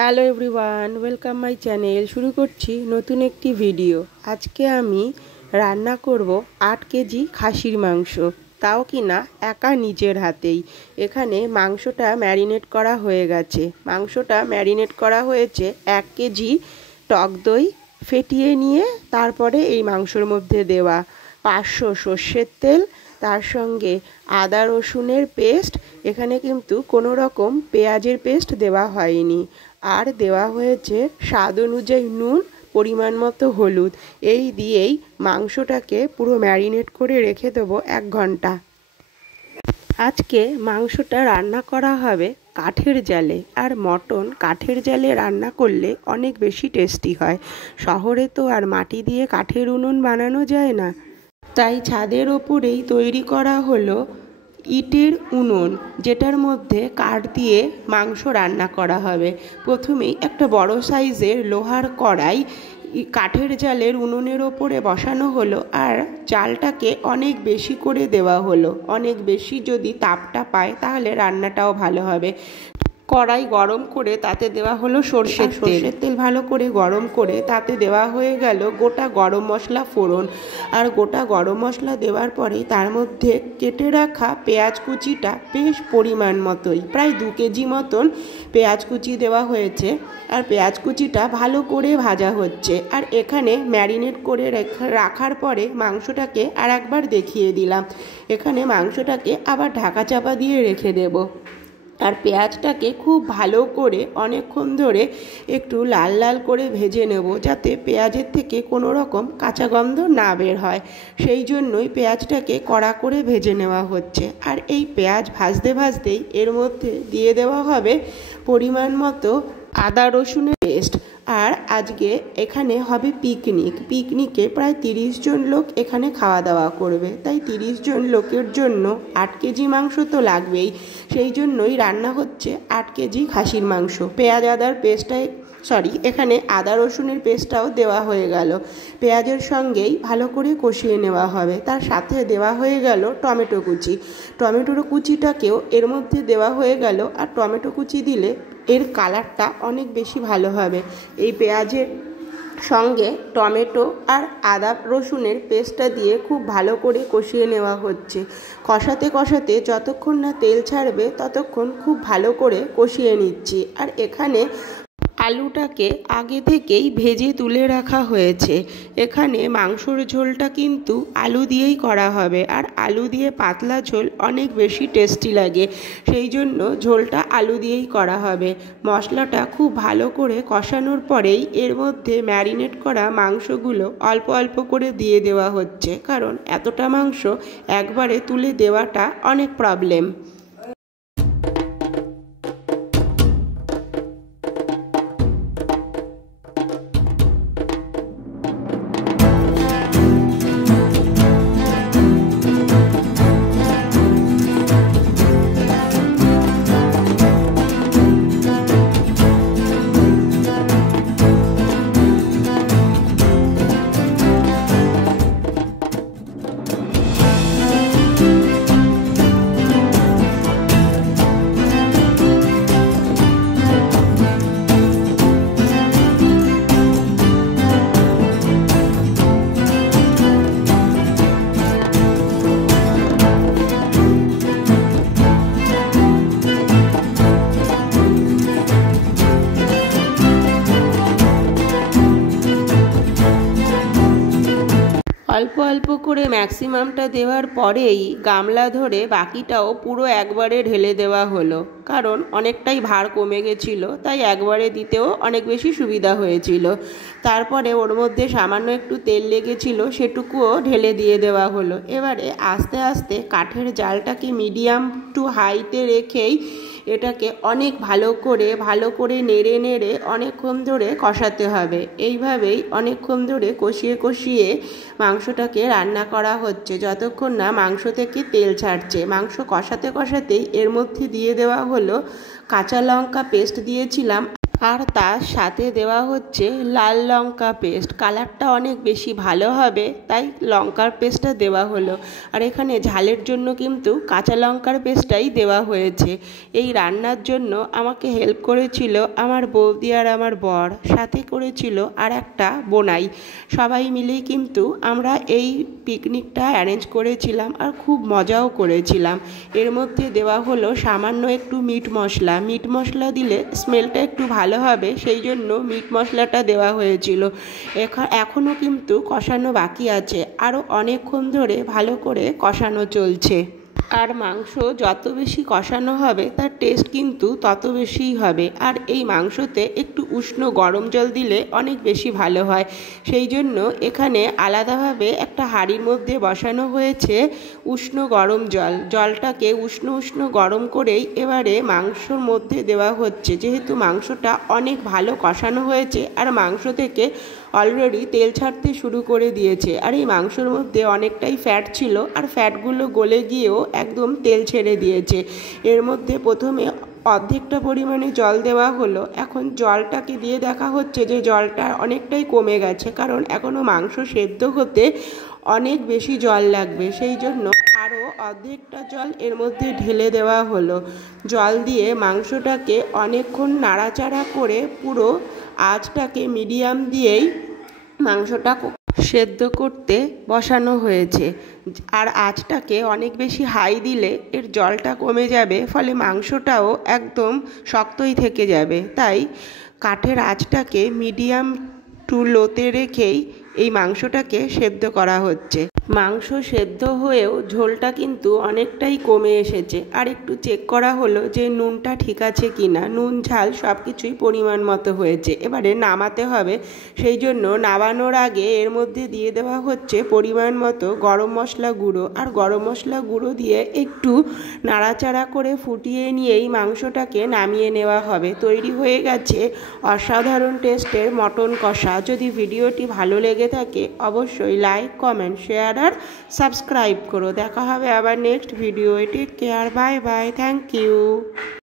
Hello everyone, welcome my channel. শুরু করছি নতুন একটি ভিডিও। আজকে আমি রান্না করব 8 কেজি খাসির মাংস, তাও কি না একা নিজের হাতেই। এখানে মাংসটা ম্যারিনেট করা হয়ে গেছে। মাংসটা ম্যারিনেট করা হয়েছে 1 কেজি টক দই ফেটিয়ে নিয়ে তারপরে এই মাংসর মধ্যে দেওয়া 500 সর্ষের তেল, তার সঙ্গে আদা রসুনের পেস্ট। এখানে কিন্তু কোনো রকম পেঁয়াজের পেস্ট দেওয়া হয়নি। আর দেওয়া হয়েছে স্বাদ অনুযায়ী নুন, পরিমাণ মতো হলুদ। এই দিয়েই মাংসটাকে পুরো ম্যারিনেট করে রেখে দেবো 1 ঘন্টা। আজকে মাংসটা রান্না করা হবে কাঠের জালে, আর মটন কাঠের জালে রান্না করলে অনেক বেশি টেস্টি হয়। শহরে তো আর মাটি দিয়ে কাঠের উনুন বানানো যায় না, তাই ছাদের ওপরেই তৈরি করা হলো ইটের উনুন, যেটার মধ্যে কাঠ দিয়ে মাংস রান্না করা হবে। প্রথমেই একটা বড় সাইজের লোহার কড়াই কাঠের জালের উনুনের ওপরে বসানো হলো, আর জালটাকে অনেক বেশি করে দেওয়া হলো। অনেক বেশি যদি তাপটা পায় তাহলে রান্নাটাও ভালো হবে। কড়াই গরম করে তাতে দেওয়া হলো সর্ষের তেল। ভালো করে গরম করে তাতে দেওয়া হয়ে গেল গোটা গরম মশলা ফোড়ন। আর গোটা গরম মশলা দেওয়ার পরে তার মধ্যে কেটে রাখা পেঁয়াজ কুচিটা বেশ পরিমাণ মতোই, প্রায় 2 কেজি মতন পেঁয়াজ কুচি দেওয়া হয়েছে। আর পেঁয়াজ কুচিটা ভালো করে ভাজা হচ্ছে। আর এখানে ম্যারিনেট করে রাখার পরে মাংসটাকে আর একবার দেখিয়ে দিলাম। এখানে মাংসটাকে আবার ঢাকা চাপা দিয়ে রেখে দেবো। আর পেঁয়াজটাকে খুব ভালো করে অনেকক্ষণ ধরে একটু লাল লাল করে ভেজে নেব, যাতে পেঁয়াজের থেকে কোনো রকম কাঁচা গন্ধ না বের হয়। সেই জন্যই পেঁয়াজটাকে কড়া করে ভেজে নেওয়া হচ্ছে। আর এই পেঁয়াজ ভাজতে ভাজতেই এর মধ্যে দিয়ে দেওয়া হবে পরিমাণ মতো আদা রসুনের পেস্ট। আর আজকে এখানে হবে পিকনিকে প্রায় 30 জন লোক এখানে খাওয়া দাওয়া করবে, তাই 30 জন লোকের জন্য 8 কেজি মাংস তো লাগবেই। সেই জন্যই রান্না হচ্ছে 8 কেজি খাসির মাংস। পেঁয়াজ আদার পেস্টটাই এখানে আদা রসুনের পেস্টটাও দেওয়া হয়ে গেল। পেঁয়াজের সঙ্গেই ভালো করে কষিয়ে নেওয়া হবে। তার সাথে দেওয়া হয়ে গেল টমেটো কুচি। টমেটোর কুচিটাকেও এর মধ্যে দেওয়া হয়ে গেল। আর টমেটো কুচি দিলে এর কালারটা অনেক বেশি ভালো হবে। এই পেঁয়াজের সঙ্গে টমেটো আর আদা রসুনের পেস্টটা দিয়ে খুব ভালো করে কষিয়ে নেওয়া হচ্ছে। কষাতে কষাতে যতক্ষণ না তেল ছাড়বে ততক্ষণ খুব ভালো করে কষিয়ে নিচ্ছি। আর এখানে আলুটাকে আগে থেকেই ভেজে তুলে রাখা হয়েছে। এখানে মাংসর ঝোলটা কিন্তু আলু দিয়েই করা হবে, আর আলু দিয়ে পাতলা ঝোল অনেক বেশি টেস্টি লাগে। সেই জন্য ঝোলটা আলু দিয়েই করা হবে। মশলাটা খুব ভালো করে কষানোর পরেই এর মধ্যে ম্যারিনেট করা মাংসগুলো অল্প অল্প করে দিয়ে দেওয়া হচ্ছে, কারণ এতটা মাংস একবারে তুলে দেওয়াটা অনেক প্রবলেম। অল্প অল্প করে ম্যাক্সিমামটা দেওয়ার পরেই গামলা ধরে বাকিটাও পুরো একবারে ঢেলে দেওয়া হলো, কারণ অনেকটাই ভার কমে গেছিলো, তাই একবারে দিতেও অনেক বেশি সুবিধা হয়েছিল। তারপরে ওর মধ্যে সামান্য একটু তেল লেগেছিল, সেটুকুও ঢেলে দিয়ে দেওয়া হলো। এবারে আস্তে আস্তে কাঠের জালটাকে মিডিয়াম টু হাইতে রেখেই এটাকে অনেক ভালো করে নেড়ে নেড়ে অনেকক্ষণ ধরে কষাতে হবে। এইভাবেই অনেকক্ষণ ধরে কষিয়ে মাংসটাকে রান্না করা হচ্ছে, যতক্ষণ না মাংস থেকে তেল ছাড়ছে। মাংস কষাতে কষাতেই এর মধ্যে দিয়ে দেওয়া হলো কাঁচা লঙ্কা পেস্ট দিয়েছিলাম, আর তার সাথে দেওয়া হচ্ছে লাল লঙ্কা পেস্ট। কালারটা অনেক বেশি ভালো হবে, তাই লঙ্কার পেস্টটা দেওয়া হলো। আর এখানে ঝালের জন্য কিন্তু কাঁচা লঙ্কার পেস্টটাই দেওয়া হয়েছে। এই রান্নার জন্য আমাকে হেল্প করেছিল আমার বৌদি আর আমার বর, সাথে করেছিল আর একটা বোনাই। সবাই মিলেই কিন্তু আমরা এই পিকনিকটা অ্যারেঞ্জ করেছিলাম আর খুব মজাও করেছিলাম। এর মধ্যে দেওয়া হলো সামান্য একটু মিট মশলা। মিট মশলা দিলে স্মেলটা একটু ভালো হবে, সেই জন্য মিট মশলাটা দেওয়া হয়েছিল। এখনও কিন্তু কষানো বাকি আছে, আরও অনেকক্ষণ ধরে ভালো করে কষানো চলছে। আর মাংস যত বেশি কষানো হবে তার টেস্ট কিন্তু তত বেশিই হবে। আর এই মাংসতে একটু উষ্ণ গরম জল দিলে অনেক বেশি ভালো হয়। সেই জন্য এখানে আলাদাভাবে একটা হাঁড়ির মধ্যে বসানো হয়েছে উষ্ণ গরম জল। জলটাকে উষ্ণ উষ্ণ গরম করেই এবারে মাংসর মধ্যে দেওয়া হচ্ছে। যেহেতু মাংসটা অনেক ভালো কষানো হয়েছে আর মাংস থেকে অলরেডি তেল ছাড়তে শুরু করে দিয়েছে। আর এই মাংসর মধ্যে অনেকটাই ফ্যাট ছিল, আর ফ্যাটগুলো গলে গিয়েও একদম তেল ছেড়ে দিয়েছে। এর মধ্যে প্রথমে অর্ধেকটা পরিমাণে জল দেওয়া হলো। এখন জলটাকে দিয়ে দেখা হচ্ছে যে জলটা অনেকটাই কমে গেছে, কারণ এখনও মাংস সেদ্ধ হতে অনেক বেশি জল লাগবে। সেই জন্য আরও অর্ধেকটা জল এর মধ্যে ঢেলে দেওয়া হলো। জল দিয়ে মাংসটাকে অনেকক্ষণ নাড়াচাড়া করে পুরো আঁচটাকে মিডিয়াম দিয়েই মাংসটা সেদ্ধ করতে বসানো হয়েছে। আর আঁচটাকে অনেক বেশি হাই দিলে এর জলটা কমে যাবে, ফলে মাংসটাও একদম শক্তই থেকে যাবে। তাই কাঠের আঁচটাকে মিডিয়াম টু লোতে রেখেই এই মাংসটাকে সেদ্ধ করা হচ্ছে। মাংস সেদ্ধ হয়েও ঝোলটা কিন্তু অনেকটাই কমে এসেছে। আর একটু চেক করা হলো যে নুনটা ঠিক আছে কিনা। নুন ঝাল সব কিছুই পরিমাণ মতো হয়েছে। এবারে নামাতে হবে, সেই জন্য নামানোর আগে এর মধ্যে দিয়ে দেওয়া হচ্ছে পরিমাণ মতো গরম মশলা গুঁড়ো। আর গরম মশলা গুঁড়ো দিয়ে একটু নাড়াচাড়া করে ফুটিয়ে নিয়েই মাংসটাকে নামিয়ে নেওয়া হবে। তৈরি হয়ে গেছে অসাধারণ টেস্টের মটন কষা। যদি ভিডিওটি ভালো লেগে থাকে অবশ্যই লাইক, কমেন্ট, শেয়ার আর সাবস্ক্রাইব করো। দেখা হবে আবার next video. Take care, bye bye, thank you.